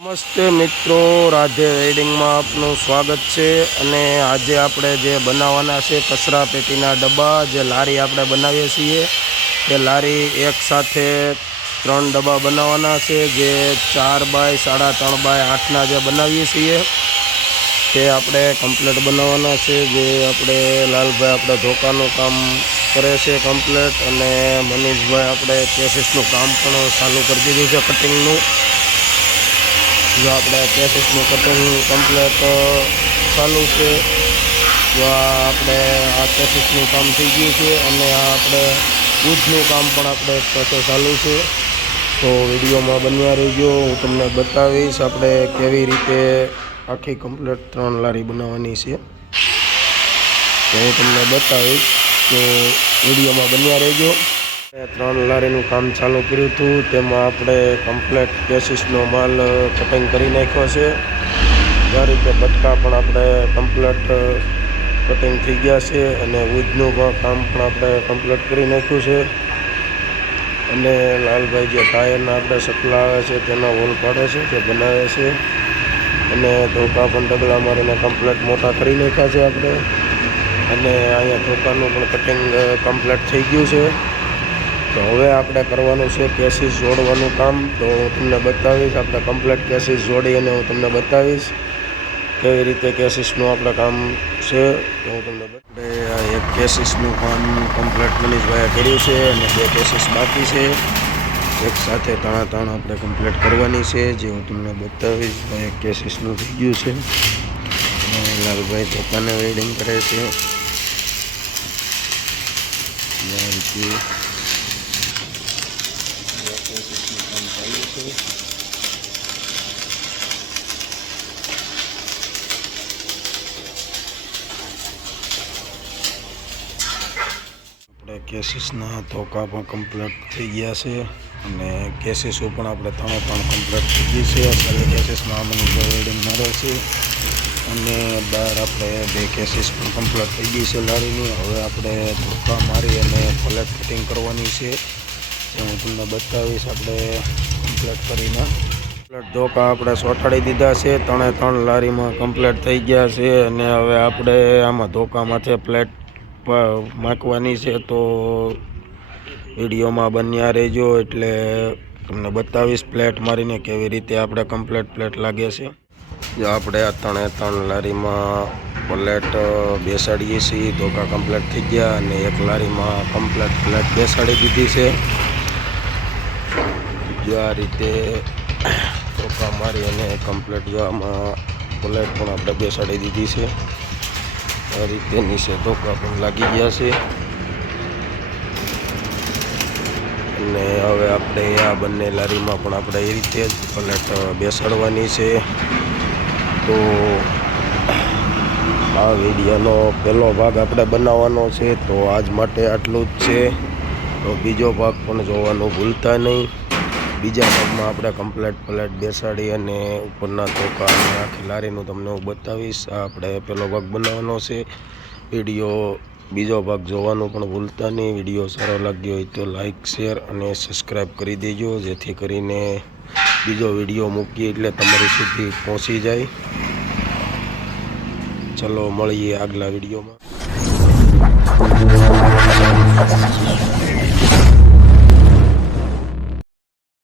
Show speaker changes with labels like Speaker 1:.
Speaker 1: નમસ્તે મિત્રો, રાધે રાઇડિંગમાં આપનું સ્વાગત છે અને આજે આપણે જે બનાવવાના છે કચરા પેટીના ડબ્બા, જે લારી આપણે બનાવીએ છીએ, એ લારી એક સાથે ત્રણ ડબ્બા બનાવવાના છે, જે ચાર બાય સાડા ત્રણ બાય આઠના જે બનાવીએ છીએ, તે આપણે કમ્પ્લેટ બનાવવાના છે, જે આપણે લાલભાઈ આપણે ધોકાનું કામ કરે છે કમ્પ્લેટ અને મનીષભાઈ આપણે કેસીસનું કામ પણ ચાલુ કરી દીધું છે કટિંગનું જો આપણે કેસીસનું કટિંગ કમ્પ્લેટ ચાલુ છે. જો આપણે આ કેસીસનું કામ થઈ ગયું છે અને આ આપણે બૂથનું કામ પણ આપણે સાથે ચાલુ છે. તો વિડીયોમાં બન્યા રહેજો. હું તમને બતાવીશ આપણે કેવી રીતે આખી કમ્પ્લેટ ત્રણ લારી બનાવવાની છે. તો હું તમને બતાવીશ. તો વિડીયોમાં બન્યા રહેજો. ત્રણ લારીનું કામ ચાલુ કર્યું હતું. તેમાં આપણે કમ્પ્લેટ કેસીસનો માલ કટિંગ કરી નાખ્યો છે. આ રીતે બટકા પણ આપણે કમ્પ્લેટ કટિંગ થઈ ગયા છે અને વીજનું પણ કામ પણ આપણે કમ્પ્લેટ કરી નાખ્યું છે. અને લાલભાઈ જે ટાયરના આપણે સપલા આવે છે તેના હોલ પાડે છે તે બનાવે છે. અને ધોકા પણ ડગલા મારીને કમ્પ્લેટ મોટા કરી નાખ્યા છે આપણે. અને અહીંયા ધોકાનું પણ કટિંગ કમ્પ્લેટ થઈ ગયું છે. તો હવે આપણે કરવાનું છે કેસીસ જોડવાનું કામ. તો હું તમને બતાવીશ, આપણે કમ્પ્લેટ કેસીસ જોડી અને હું તમને બતાવીશ કેવી રીતે કેસીસનું આપણે કામ છે. તો હું તમને આ એક કેસીસનું કામ કમ્પ્લેટ મનીષભાઈએ કર્યું છે અને બે કેસીસ બાકી છે. એક સાથે ત્રણા ત્રણ આપણે કમ્પ્લીટ કરવાની છે, જે હું તમને બતાવીશ. એક કેસીસનું થઈ ગયું છે. લાલભાઈ પોતાને વેડિંગ કરે છે. આપણે કેસીસના ધોકા પણ કમ્પ્લીટ થઈ ગયા છે અને કેસીસો પણ આપણે ત્રણે ત્રણ કમ્પ્લીટ થઈ ગઈ છે. ખાલી કેસીસમાં મને વેડિંગ મળે છે અને બહાર આપણે બે કેસીસ પણ કમ્પ્લીટ થઈ ગઈ છે લારીની. હવે આપણે ધોકા મારી અને પલેટ ફિટિંગ કરવાની છે. જે હું તમને બતાવીશ આપણે કમ્પ્લીટ કરીને. કમ્પ્લેટ ધોકા આપણે સોટાડી દીધા છે ત્રણે ત્રણ લારીમાં કમ્પ્લેટ થઈ ગયા છે અને હવે આપણે આમાં ધોકા માથે પ્લેટ માખવાની છે તો વિડીયોમાં બન્યા રહેજો એટલે તમને બતાવીશ પ્લેટ મારીને કેવી રીતે આપણે કમ્પ્લેટ પ્લેટ લાગે છે. જો આપણે આ ત્રણે ત્રણ લારીમાં પ્લેટ બેસાડીએ છીએ, ધોકા કમ્પ્લેટ થઈ ગયા અને એક લારીમાં કમ્પ્લેટ પ્લેટ બેસાડી દીધી છે. જો આ રીતે ધોકા મારી અને કમ્પ્લેટ જો આમાં પ્લેટ પણ આપણે બેસાડી દીધી છે. આ રીતે નીચે ધોકા પણ લાગી ગયા છે. અને હવે આપણે આ બંને લારીમાં પણ આપણે એ રીતે જ પ્લેટ બેસાડવાની છે. તો આ વિડીયોનો પહેલો ભાગ આપણે બનાવવાનો છે. તો આજ માટે આટલું જ છે. તો બીજો ભાગ પણ જોવાનું ભૂલતા નહીં. બીજા ભાગમાં આપણે કમ્પ્લેટ પ્લેટ બેસાડી અને ઉપરના અને આખી લારીનું તમને હું બતાવીશ. આપણે પહેલો ભાગ બનાવવાનો છે. વીડિયો બીજો ભાગ જોવાનું પણ ભૂલતા નહીં. વીડિયો સારો લાગ્યો હોય તો લાઈક, શેર અને સબસ્ક્રાઈબ કરી દેજો, જેથી કરીને બીજો વીડિયો મૂકીએ એટલે તમારી સુધી પહોંચી જાય. ચલો મળીએ આગલા વિડીયોમાં.